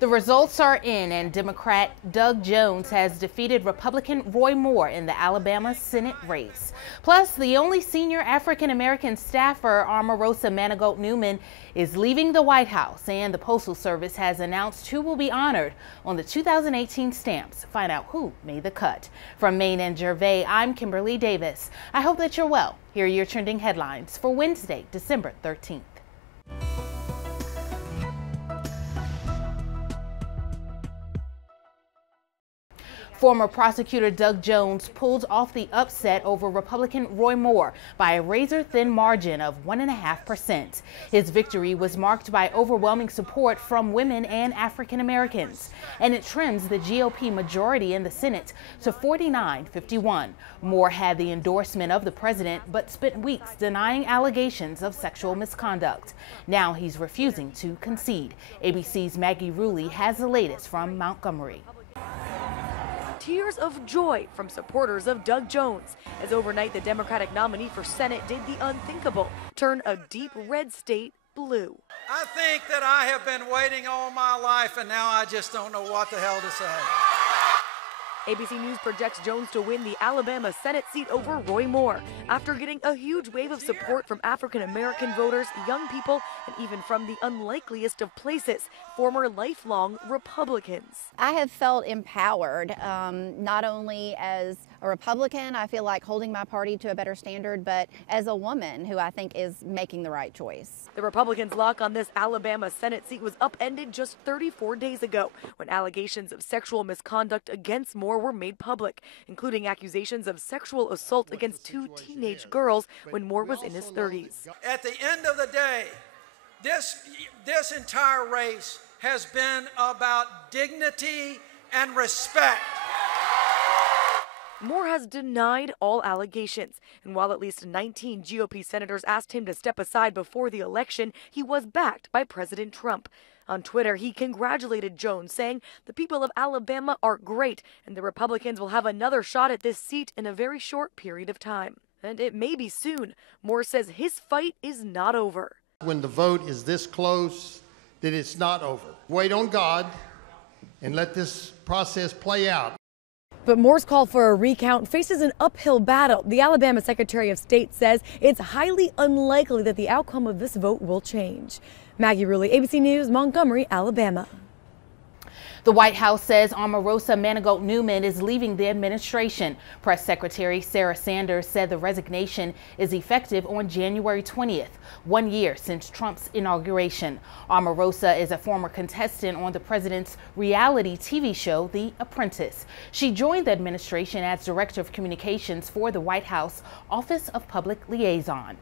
The results are in, and Democrat Doug Jones has defeated Republican Roy Moore in the Alabama Senate race. Plus, the only senior African-American staffer, Omarosa Newman, is leaving the White House, and the Postal Service has announced who will be honored on the 2018 stamps. Find out who made the cut. From Maine and Gervais, I'm Kimberlei Davis. I hope that you're well. Here are your trending headlines for Wednesday, December 13th. Former prosecutor Doug Jones pulled off the upset over Republican Roy Moore by a razor-thin margin of 1.5%. His victory was marked by overwhelming support from women and African Americans, and it trims the GOP majority in the Senate to 49-51. Moore had the endorsement of the president, but spent weeks denying allegations of sexual misconduct. Now he's refusing to concede. ABC's Maggie Rulli has the latest from Montgomery. Tears of joy from supporters of Doug Jones, as overnight the Democratic nominee for Senate did the unthinkable, turn a deep red state blue. I think that I have been waiting all my life, and now I just don't know what the hell to say. ABC News projects Jones to win the Alabama Senate seat over Roy Moore after getting a huge wave of support from African-American voters, young people, and even from the unlikeliest of places, former lifelong Republicans. I have felt empowered, not only as a Republican, I feel like holding my party to a better standard, but as a woman who I think is making the right choice. The Republicans' lock on this Alabama Senate seat was upended just 34 days ago when allegations of sexual misconduct against Moore were made public, including accusations of sexual assault against two teenage girls when Moore was in his 30s. At the end of the day, this entire race has been about dignity and respect. Moore has denied all allegations, and while at least 19 GOP senators asked him to step aside before the election, he was backed by President Trump. On Twitter, he congratulated Jones, saying the people of Alabama are great, and the Republicans will have another shot at this seat in a very short period of time. And it may be soon. Moore says his fight is not over. When the vote is this close, that it's not over. Wait on God and let this process play out. But Moore's call for a recount faces an uphill battle. The Alabama Secretary of State says it's highly unlikely that the outcome of this vote will change. Maggie Rulli, ABC News, Montgomery, Alabama. The White House says Omarosa Newman is leaving the administration. Press Secretary Sarah Sanders said the resignation is effective on January 20th, 1 year since Trump's inauguration. Omarosa is a former contestant on the president's reality TV show, The Apprentice. She joined the administration as Director of Communications for the White House Office of Public Liaison.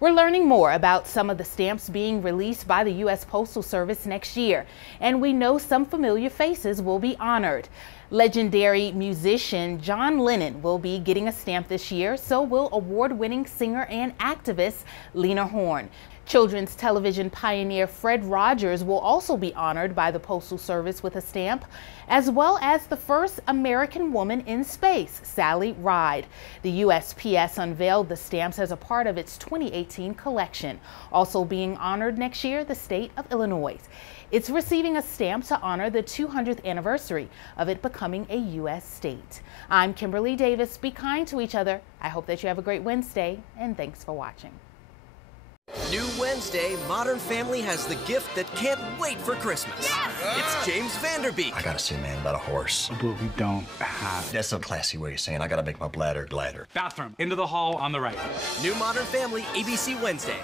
We're learning more about some of the stamps being released by the U.S. Postal Service next year, and we know some familiar faces will be honored. Legendary musician John Lennon will be getting a stamp this year, so will award-winning singer and activist Lena Horne. Children's television pioneer Fred Rogers will also be honored by the Postal Service with a stamp, as well as the first American woman in space, Sally Ride. The USPS unveiled the stamps as a part of its 2018 collection. Also being honored next year, the state of Illinois. It's receiving a stamp to honor the 200th anniversary of it becoming a U.S. state. I'm Kimberlei Davis. Be kind to each other. I hope that you have a great Wednesday, and thanks for watching. New Wednesday, Modern Family has the gift that can't wait for Christmas. Yes! It's James Vanderbeek. I gotta see a man about a horse. But we don't have. That's so classy way of saying I gotta make my bladder gladder. Bathroom, into the hall on the right. New Modern Family, ABC Wednesday.